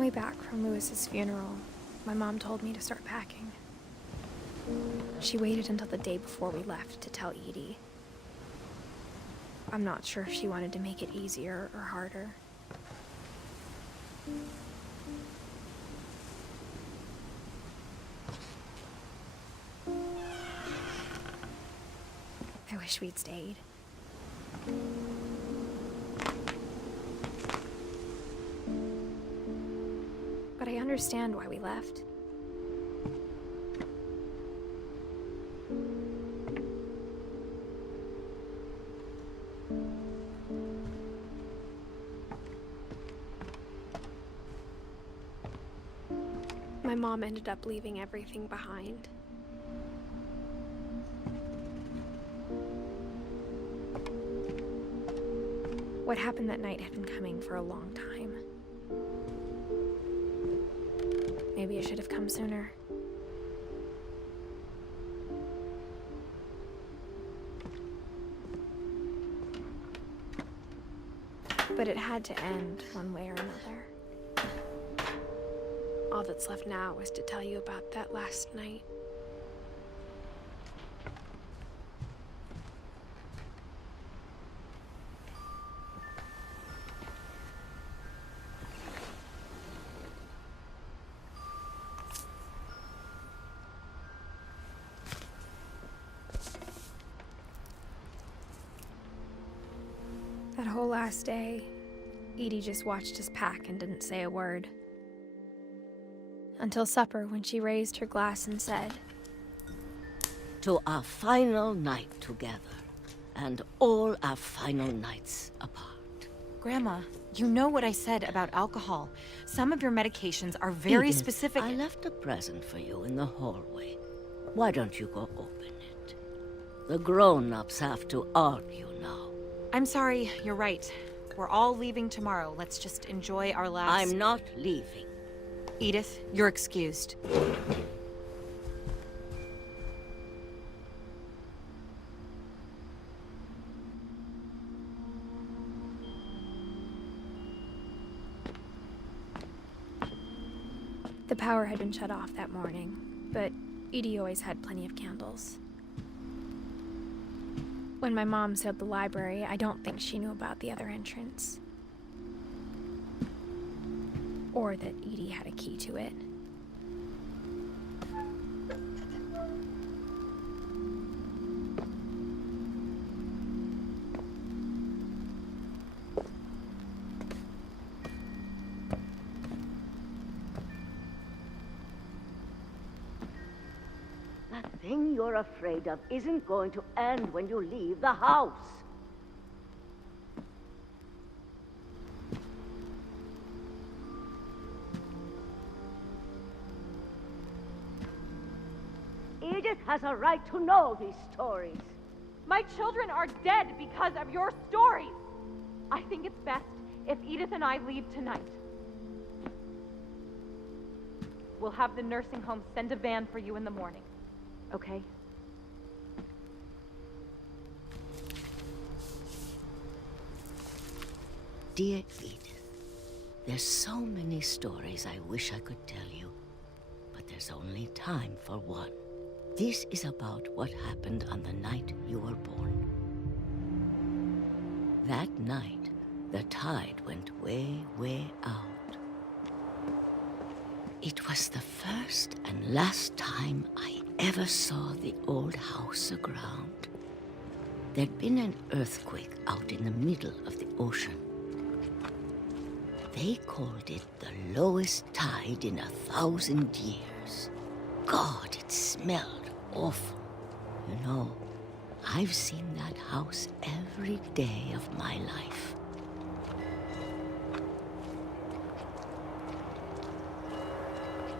the way back from Lewis's funeral, my mom told me to start packing. She waited until the day before we left to tell Edie. I'm not sure if she wanted to make it easier or harder. I wish we'd stayed. But I understand why we left. My mom ended up leaving everything behind. What happened that night had been coming for a long time. Maybe it should have come sooner. But it had to end one way or another. All that's left now is to tell you about that last night. That whole last day, Edie just watched us pack and didn't say a word. Until supper, when she raised her glass and said, "To our final night together, and all our final nights apart." Grandma, you know what I said about alcohol. Some of your medications are very Edith, specific. I left a present for you in the hallway. Why don't you go open it? The grown-ups have to argue now. I'm sorry, you're right. We're all leaving tomorrow. Let's just enjoy our last... I'm not leaving. Edith, you're excused. the power had been shut off that morning, but Edie always had plenty of candles. When my mom sealed the library, I don't think she knew about the other entrance. Or that Edie had a key to it. That thing you're afraid of isn't going to end when you leave the house. Edith has a right to know these stories. My children are dead because of your stories. I think it's best if Edith and I leave tonight. We'll have the nursing home send a van for you in the morning. Okay? Dear Edith, there's so many stories I wish I could tell you, but there's only time for one. This is about what happened on the night you were born. That night, the tide went way, way out. It was the first and last time I ever saw the old house aground. There'd been an earthquake out in the middle of the ocean. They called it the lowest tide in 1,000 years. God, it smelled awful. You know, I've seen that house every day of my life.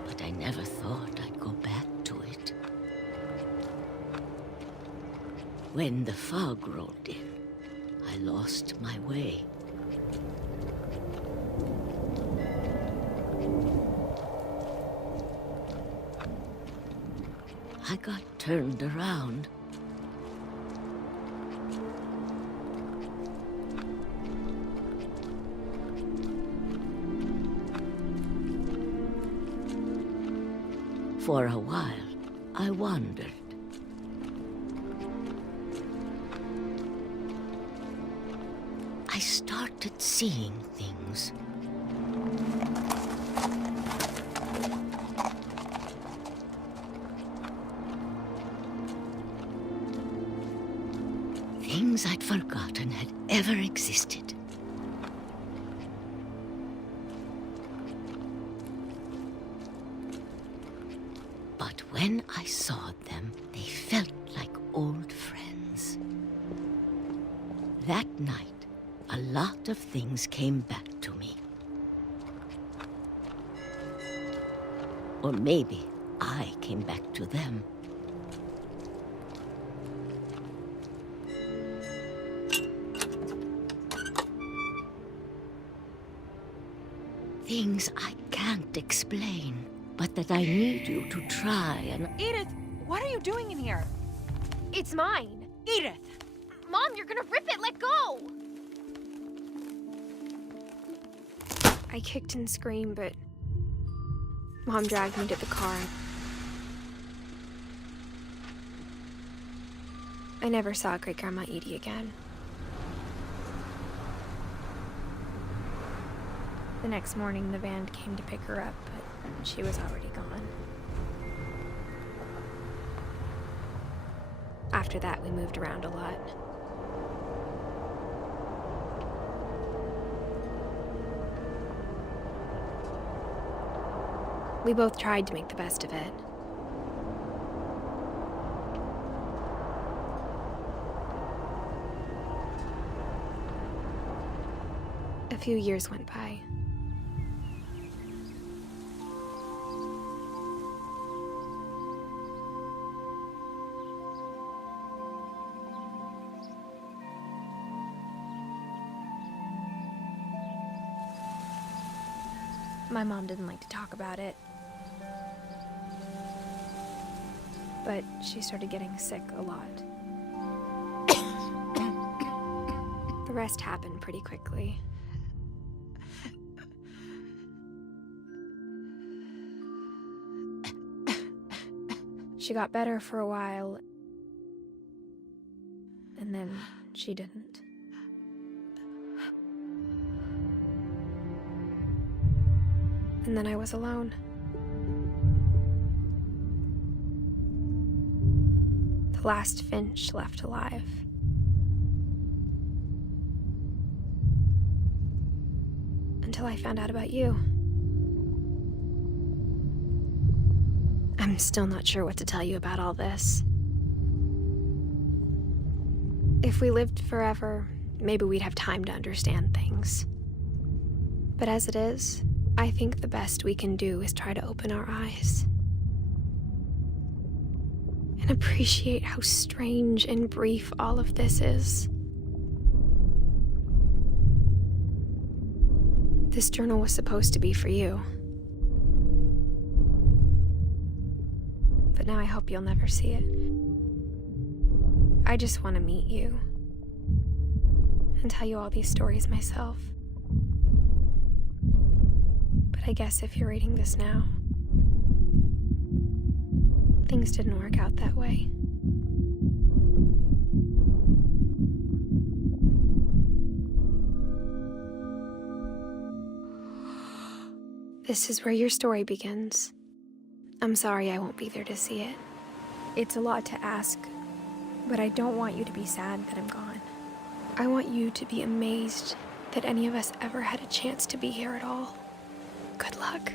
But I never thought I'd go back to it. When the fog rolled in, I lost my way. I got turned around. For a while, I wondered. I started seeing things. Things I'd forgotten had ever existed. But when I saw them, they felt like old friends. That night, a lot of things came back to me. Or maybe I came back to them. Things I can't explain, but that I need you to try and... Edith, what are you doing in here? It's mine. Edith! Mom, you're gonna rip it! Let go! I kicked and screamed, but Mom dragged me to the car. I never saw Great-Grandma Edie again. The next morning, the van came to pick her up, but she was already gone. After that, we moved around a lot. We both tried to make the best of it. A few years went by. My mom didn't like to talk about it. But she started getting sick a lot. The rest happened pretty quickly. She got better for a while, and then she didn't. And then I was alone. The last Finch left alive. Until I found out about you. I'm still not sure what to tell you about all this. If we lived forever, maybe we'd have time to understand things. But as it is, I think the best we can do is try to open our eyes. And appreciate how strange and brief all of this is. This journal was supposed to be for you. But now I hope you'll never see it. I just want to meet you. And tell you all these stories myself. But I guess if you're reading this now, things didn't work out that way. This is where your story begins. I'm sorry I won't be there to see it. It's a lot to ask, but I don't want you to be sad that I'm gone. I want you to be amazed that any of us ever had a chance to be here at all. Good luck.